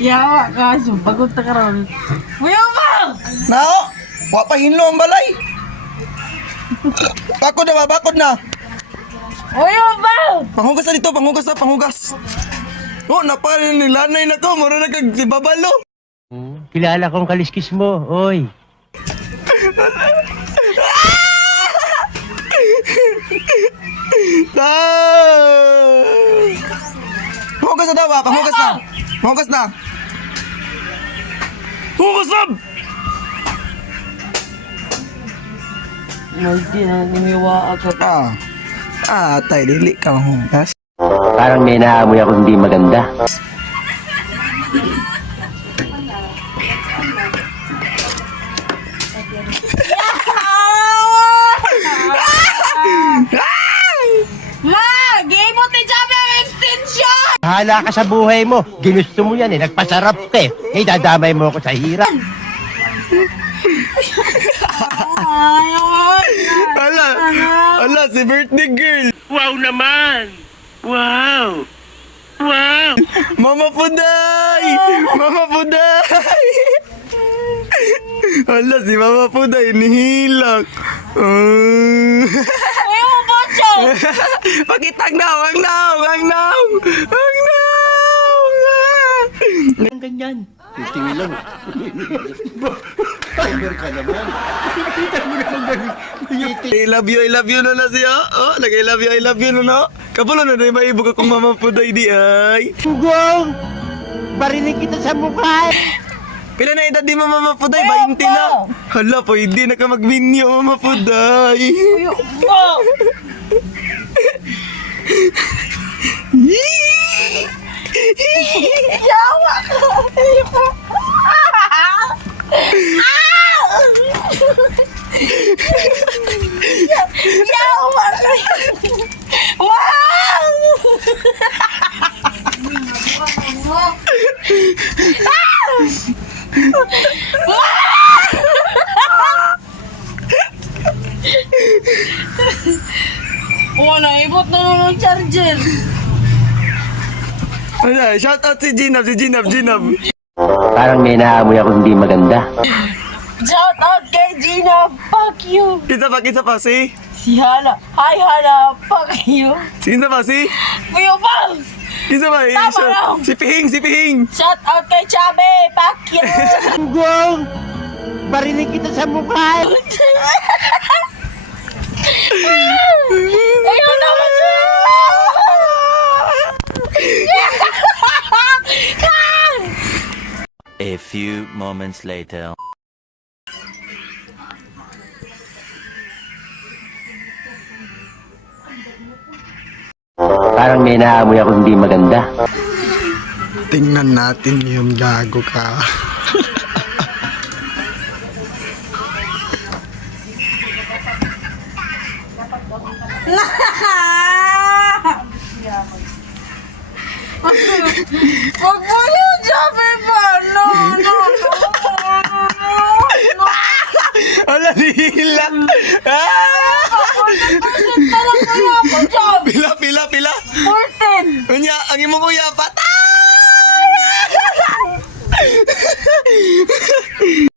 Yawa ka, pagod na ka ron. Kuya ba? Nao! Wa pa hinlo ang balay! Bakod na ba? Bakod na! Kuya ba? Panghugas na dito, panghugas na, panghugas! Oh, naparin nilanay na ko, mura na kag si Babalo! Kilala kong kaliskis mo, oy. Panghugas na daw ba? Panghugas na! Panghugas na! Panghugas na! Hindi na nimiwa ako. Tay, dili ka manghugas. Parang may naamoy ako hindi maganda. Ma! Game mo ti Jabe ang extension! Bahala ka sa buhay mo. Ginusto mo yan eh. Nagpasarap ka eh. Eh, dadamay mo ako sa hirap. Ala, si birthday girl! Wow naman! Wow! Wow! Mama Puday! Mama Puday! Ala, si Mama Puday, nihilak. Kuya mo ba siya? Pakitang daw, ang naw, ang naw, ang naw! Ang ganyan. Tiwi lang. Timer ka naman. I love you na siya. Oh, I love you na no. Kapulo na na maibog akong Mama Puday di ay. Sugong! Barinig kita sa mukha. Pila na edad di mo Mama Puday? 20 na. Hala, pwede na ka mag-binyo Mama Puday. Kuya ba? Yawa ka! Yawa ka! Wow! Wala, ibot na lang ang charger. Ano, shout out si Ginab. Parang may naamoy ako hindi maganda. Shout out kay Gina, fuck you. Kisa pa, si? Si Hala, hi Hala, fuck you. Sino pa, si? Kuya Bang, Kisa pa, Tama lang. si Pihing. shout out kay Chabe, fuck you. Sugong! Barinig kita sa mukha. Ayaw naman siya. A few moments later. Parang may naamoy ako hindi maganda. Tingnan natin yun, gago ka. Wag mo yung Chabe ba? No. Ala, nihilak. Percent na lang kaya ako, Chabe. Pila. 14. Unya, ang imo kuya.